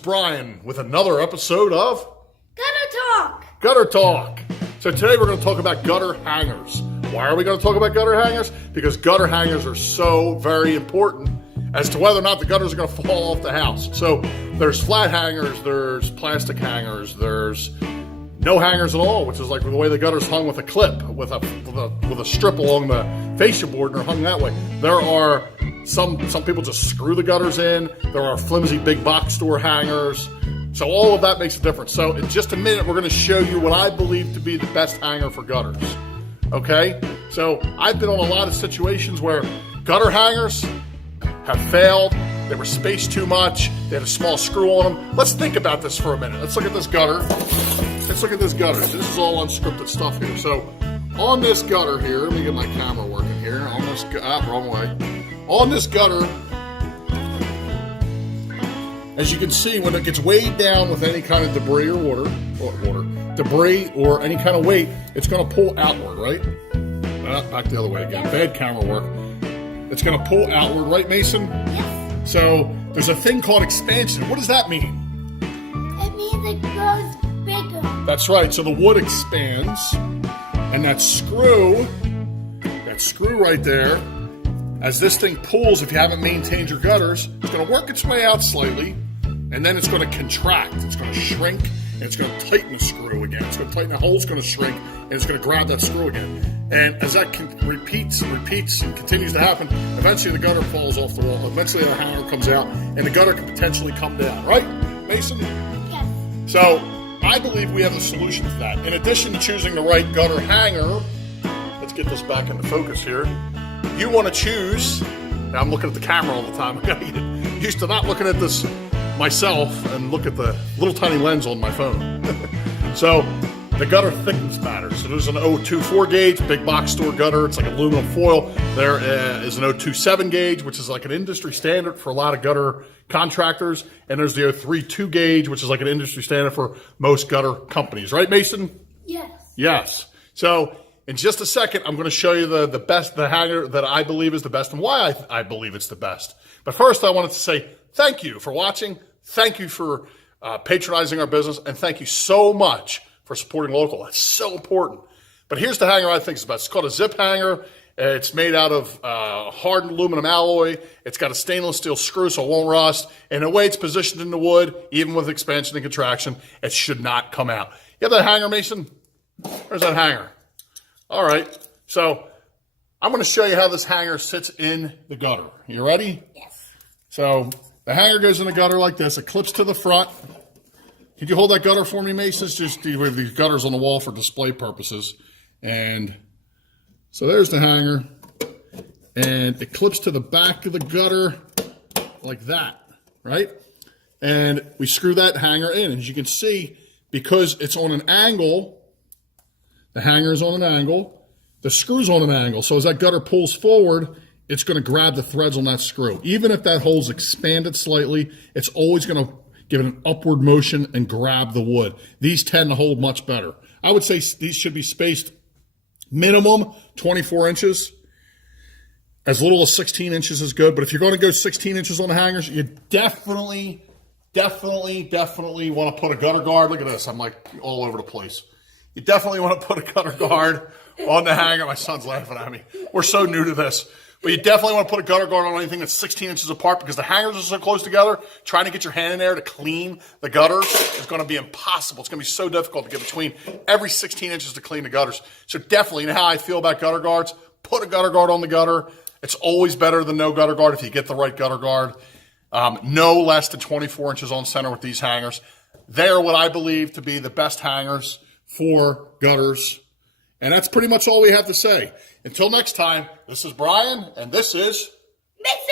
Brian with another episode of Gutter Talk. Gutter Talk. So today we're going to talk about gutter hangers. Why are we going to talk about gutter hangers? Because gutter hangers are so very important as to whether or not the gutters are going to fall off the house. So there's flat hangers, there's plastic hangers, there's no hangers at all, which is like the way the gutter's hung with a clip, with a strip along the fascia board, and they're hung that way. There are some people just screw the gutters in. There are flimsy big box store hangers. So all of that makes a difference. So in just a minute, we're going to show you what I believe to be the best hanger for gutters. Okay? So I've been on a lot of situations where gutter hangers have failed. They were spaced too much. They had a small screw on them. Let's think about this for a minute. Let's look at this gutter. Let's look at this gutter. This is all unscripted stuff here. So on this gutter here, let me get my camera working here. On this, wrong way. On this gutter, as you can see, when it gets weighed down with any kind of debris or debris or any kind of weight, it's going to pull outward, right? Back the other way again. Bad camera work. It's going to pull outward, right, Mason? Yes. So there's a thing called expansion. What does that mean? It means it grows bigger. That's right. So the wood expands, and that screw right there, as this thing pulls, if you haven't maintained your gutters, it's going to work its way out slightly, and then it's going to contract. It's going to shrink, and it's going to tighten the screw again. It's going to tighten the hole's going to shrink, and it's going to grab that screw again. And as that repeats, and continues to happen, eventually the gutter falls off the wall. Eventually the hanger comes out, and the gutter could potentially come down. Right, Mason? Yes. So I believe we have the solution to that. In addition to choosing the right gutter hanger, let's get this back into focus here. You want to choose, now I'm looking at the camera all the time, I gotta get used to not looking at this myself and look at the little tiny lens on my phone. So the gutter thickness matters. So there's an 024 gauge, big box store gutter, it's like aluminum foil. There is an 027 gauge, which is like an industry standard for a lot of gutter contractors. And there's the 032 gauge, which is like an industry standard for most gutter companies. Right, Mason? Yes. Yes. So in just a second, I'm going to show you the hanger that I believe is the best and why I believe it's the best. But first, I wanted to say thank you for watching. Thank you for patronizing our business. And thank you so much for supporting local. That's so important. But here's the hanger I think is the best. It's called a zip hanger. It's made out of hardened aluminum alloy. It's got a stainless steel screw so it won't rust. And the way it's positioned in the wood, even with expansion and contraction, it should not come out. You have that hanger, Mason? Where's that hanger? All right, so I'm going to show you how this hanger sits in the gutter. You ready? Yes. So the hanger goes in the gutter like this. It clips to the front. Could you hold that gutter for me, Mason? It's just these gutters on the wall for display purposes. And so there's the hanger. And it clips to the back of the gutter like that, right? And we screw that hanger in. As you can see, because it's on an angle, the hanger is on an angle, the screw's on an angle. So as that gutter pulls forward, it's going to grab the threads on that screw. Even if that hole's expanded slightly, it's always going to give it an upward motion and grab the wood. These tend to hold much better. I would say these should be spaced minimum 24 inches. As little as 16 inches is good. But if you're going to go 16 inches on the hangers, you definitely want to put a gutter guard. Look at this. I'm like all over the place. You definitely want to put a gutter guard on the hanger. My son's laughing at me. We're so new to this. But you definitely want to put a gutter guard on anything that's 16 inches apart because the hangers are so close together. Trying to get your hand in there to clean the gutters is going to be impossible. It's going to be so difficult to get between every 16 inches to clean the gutters. So definitely, you know how I feel about gutter guards? Put a gutter guard on the gutter. It's always better than no gutter guard if you get the right gutter guard. No less than 24 inches on center with these hangers. They're what I believe to be the best hangers for gutters. And that's pretty much all we have to say. Until next time, this is Brian, and this is Mason.